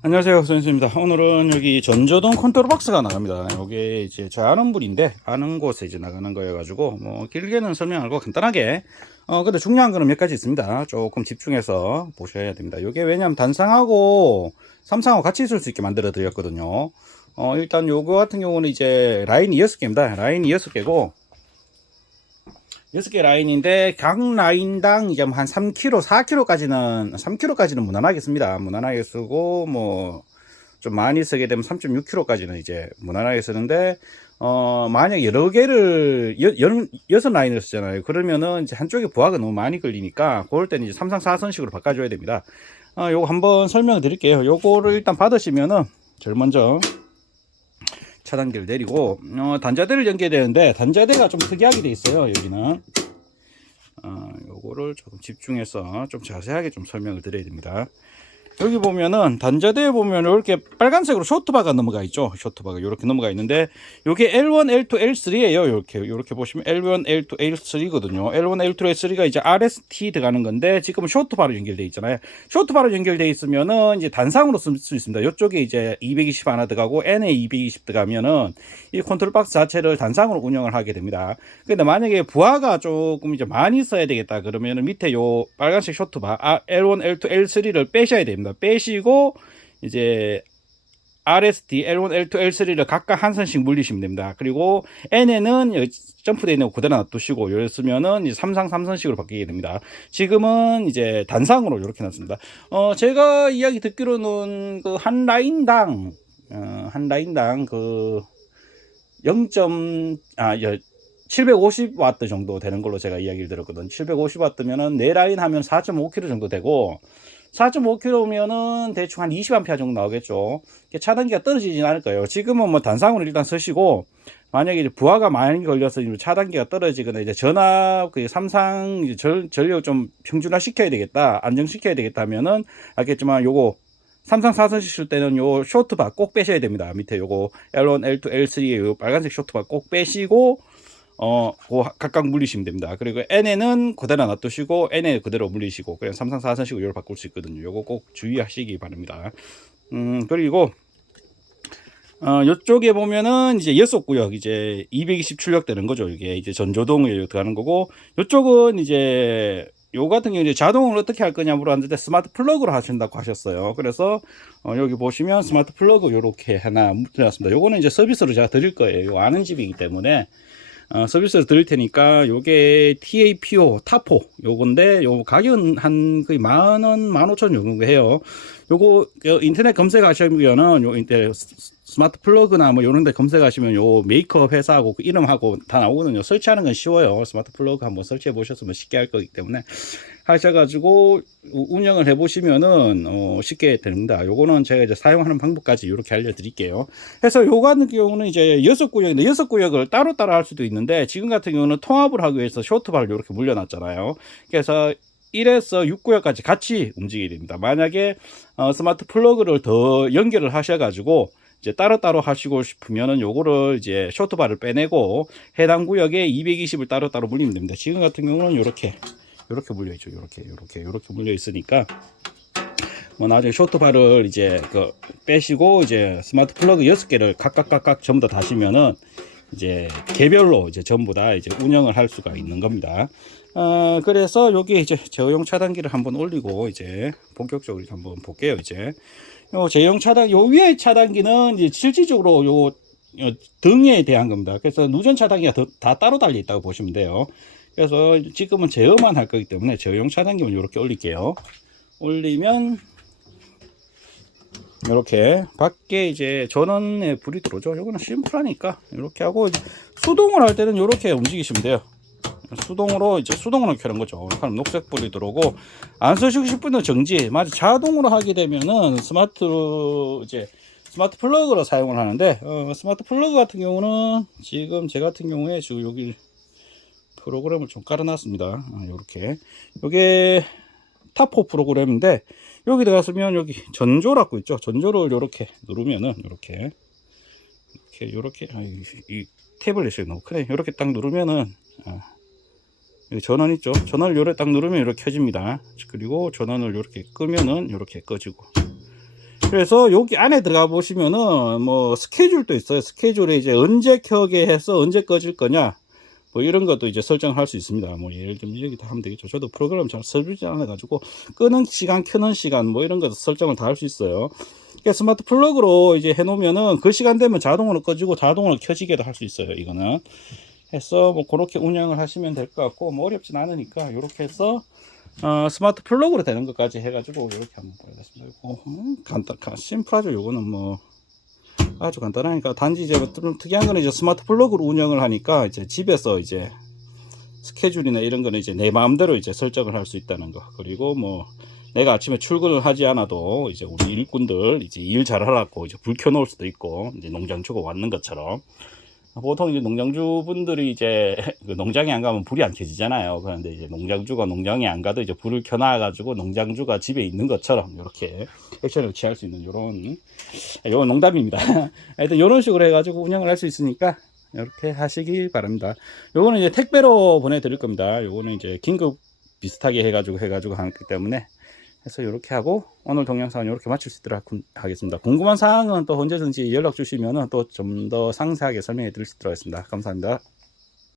안녕하세요 선생님입니다. 오늘은 여기 전조등 컨트롤 박스가 나갑니다. 이게 이제 저 아는 분인데 아는 곳에 이제 나가는 거여 가지고 뭐 길게는 설명하고 간단하게. 어 근데 중요한 거는 몇 가지 있습니다. 조금 집중해서 보셔야 됩니다. 이게 왜냐면 단상하고 삼상하고 같이 있을 수 있게 만들어 드렸거든요. 어 일단 요거 같은 경우는 이제 라인이 6개입니다. 라인이 6개고 6개 라인인데 각 라인당 이제 한 3kg, 4kg까지는 3kg까지는 무난하게 씁니다. 무난하게 쓰고 뭐 좀 많이 쓰게 되면 3.6kg까지는 이제 무난하게 쓰는데 어 만약 여러 개를 여섯 라인을 쓰잖아요. 그러면은 이제 한쪽에 부하가 너무 많이 걸리니까 그럴 때는 이제 3상 4선식으로 바꿔줘야 됩니다. 어 요거 한번 설명을 드릴게요. 요거를 일단 받으시면은 제일 먼저 차단기를 내리고 어, 단자대를 연결해야 되는데 단자대가 좀 특이하게 돼 있어요 여기는. 어, 요거를 조금 집중해서 좀 자세하게 좀 설명을 드려야 됩니다 여기 보면은 단자대에 보면 이렇게 빨간색으로 쇼트바가 넘어가 있죠. 쇼트바가 이렇게 넘어가 있는데 요게 L1, L2, L3예요. 이렇게 이렇게 보시면 L1, L2, L3거든요. L1, L2, L3가 이제 RST 들어가는 건데 지금은 쇼트바로 연결돼 있잖아요. 쇼트바로 연결돼 있으면은 이제 단상으로 쓸 수 있습니다. 이쪽에 이제 220 하나 들어가고 N에 220 들어가면은 이 컨트롤 박스 자체를 단상으로 운영을 하게 됩니다. 근데 만약에 부하가 조금 이제 많이 써야 되겠다 그러면은 밑에 요 빨간색 쇼트바 아, L1, L2, L3를 빼셔야 됩니다 빼시고 이제 RSD, L1, L2, L3를 각각 한 선씩 물리시면 됩니다. 그리고 N에는 점프되어 있는 거 그대로 놔두시고 이랬으면은 이제 3상 3선식으로 바뀌게 됩니다. 지금은 이제 단상으로 이렇게 놨습니다. 어, 제가 이야기 듣기로는 그 한 라인당, 어, 한 라인당 그 0. 아, 750와트 정도 되는 걸로 제가 이야기를 들었거든요. 750와트면은 네 라인 하면 4.5kg 정도 되고 4.5kg면은 대충 한 20A 정도 나오겠죠. 차단기가 떨어지진 않을 거예요. 지금은 뭐 단상으로 일단 쓰시고 만약에 이제 부하가 많이 걸려서 차단기가 떨어지거나 이제 전압 그 삼상 전, 전력 좀 평준화 시켜야 되겠다, 안정시켜야 되겠다 하면은 알겠지만 요거 삼상 사선식 쓸 때는 요 쇼트바 꼭 빼셔야 됩니다. 밑에 요거 L1, L2, L3의 요 빨간색 쇼트바 꼭 빼시고 어, 그 각각 물리시면 됩니다. 그리고 N에는 그대로 놔두시고 N에 그대로 물리시고 그냥 삼상 사선식으로 요걸 바꿀 수 있거든요. 요거 꼭 주의하시기 바랍니다. 음, 그리고 어, 요쪽에 보면은 이제 여섯 구역 이제 220 출력되는 거죠. 이게 이제 전조동에 들어가는 거고 요쪽은 이제 요 같은 경우 이제 자동을 어떻게 할 거냐 물어봤는데 스마트 플러그로 하신다고 하셨어요. 그래서 어, 여기 보시면 스마트 플러그 요렇게 하나 들어왔습니다. 요거는 이제 서비스로 제가 드릴 거예요. 요 아는 집이기 때문에 어, 서비스를 드릴 테니까 요게 TAPO 타포 요건데 요 가격은 한 거의 만 원, 만 오천 정도 해요. 요거 그 인터넷 검색하시면은 요 인터 스마트 플러그나 뭐 요런 데 검색하시면 요 메이크업 회사하고 그 이름하고 다 나오거든요. 설치하는 건 쉬워요. 스마트 플러그 한번 설치해 보셨으면 쉽게 할 거기 때문에 하셔가지고 운영을 해 보시면은 어 쉽게 됩니다. 요거는 제가 이제 사용하는 방법까지 이렇게 알려드릴게요. 그래서 요 같은 경우는 이제 여섯 구역인데 여섯 구역을 따로따로 할 수도 있는데 지금 같은 경우는 통합을 하기 위해서 쇼트바를 이렇게 물려놨잖아요. 그래서 1에서 6구역까지 같이 움직이게 됩니다. 만약에 어, 스마트 플러그를 더 연결을 하셔가지고 이제 따로따로 하시고 싶으면은 요거를 이제 쇼트바를 빼내고 해당 구역에 220을 따로따로 물리면 됩니다. 지금 같은 경우는 요렇게 요렇게 물려 있죠. 요렇게 요렇게 요렇게 물려 있으니까 뭐 나중에 쇼트바를 이제 그 빼시고 이제 스마트 플러그 6개를 각각 각각 전부 다 다시면은 이제 개별로 이제 전부 다 이제 운영을 할 수가 있는 겁니다. 어, 그래서 여기 이제 제어용 차단기를 한번 올리고 이제 본격적으로 한번 볼게요. 이제 요 제형 차단, 요 위에 차단기는 이제 실질적으로 요 어, 등에 대한 겁니다. 그래서 누전 차단기가 더, 다 따로 달려 있다고 보시면 돼요. 그래서 지금은 제어만 할 거기 때문에 제어용 차단기만 이렇게 올릴게요. 올리면 이렇게 밖에 이제 전원에 불이 들어오죠. 이거는 심플하니까 이렇게 하고 수동을 할 때는 이렇게 움직이시면 돼요. 수동으로 이제 수동으로 켜는 거죠. 그럼 녹색 불이 들어오고 안 쓰시고 싶으면 정지. 맞아 자동으로 하게 되면은 스마트 이제 스마트 플러그로 사용을 하는데 어, 스마트 플러그 같은 경우는 지금 제 같은 경우에 지금 여기 프로그램을 좀 깔아놨습니다. 이렇게 요게 타포 프로그램인데 여기 들어갔으면 여기 전조라고 있죠. 전조를 이렇게 누르면은 이렇게 이렇게 이렇게 아, 이, 이 태블릿이 너무 크네. 이렇게 딱 누르면은 아, 전원 있죠. 전원을 요래 딱 누르면 이렇게 켜집니다. 그리고 전원을 이렇게 끄면은 이렇게 꺼지고 그래서 여기 안에 들어가 보시면은 뭐 스케줄도 있어요. 스케줄에 이제 언제 켜게 해서 언제 꺼질 거냐. 뭐 이런 것도 이제 설정할 수 있습니다. 뭐 예를 들면 여기 다 하면 되겠죠. 저도 프로그램 잘 설비지 않아 가지고 끄는 시간, 켜는 시간 뭐 이런 것도 설정을 다 할 수 있어요. 그러니까 스마트 플러그로 이제 해 놓으면은 그 시간 되면 자동으로 꺼지고 자동으로 켜지게도 할 수 있어요. 이거는 해서 뭐 그렇게 운영을 하시면 될 것 같고 뭐 어렵진 않으니까 이렇게 해서 어, 스마트 플러그로 되는 것까지 해가지고 이렇게 한번 보여드렸습니다. 이거, 음, 간단, 간- 심플하죠. 요거는 뭐 아주 간단하니까 단지 이제 좀 특이한 거는 이제 스마트 플러그로 운영을 하니까 이제 집에서 이제 스케줄이나 이런 거는 이제 내 마음대로 이제 설정을 할 수 있다는 거. 그리고 뭐 내가 아침에 출근을 하지 않아도 이제 우리 일꾼들 이제 일 잘하라고 이제 불 켜놓을 수도 있고 이제 농장주가 왔는 것처럼 보통 이제 농장주 분들이 이제 그 농장에 안 가면 불이 안 켜지잖아요. 그런데 이제 농장주가 농장에 안 가도 이제 불을 켜놔가지고 농장주가 집에 있는 것처럼 이렇게 액션을 취할 수 있는 요런 요건 농담입니다. 하여튼 요런 식으로 해가지고 운영을 할 수 있으니까 이렇게 하시기 바랍니다. 요거는 이제 택배로 보내드릴 겁니다. 요거는 이제 긴급 비슷하게 해가지고 해가지고 하기 때문에 해서 이렇게 하고 오늘 동영상은 이렇게 마칠 수 있도록 하겠습니다. 궁금한 사항은 또 언제든지 연락 주시면 또 좀 더 상세하게 설명해 드릴 수 있도록 하겠습니다. 감사합니다.